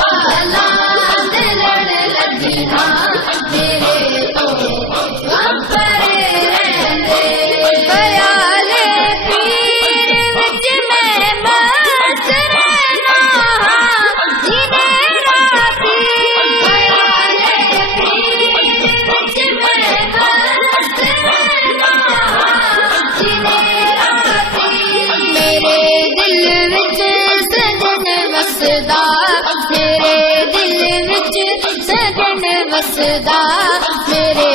पाला लड़ लगी हाँ तेरे तो अपरे रहंदे ख्याले पीर विच मैं मस्त रहना जिने राती ख्याले पीर विच मैं मस्त रहना जिने राती मेरे दिल विच सजन वसदा मेरे दिल विच सजन वसदा मेरे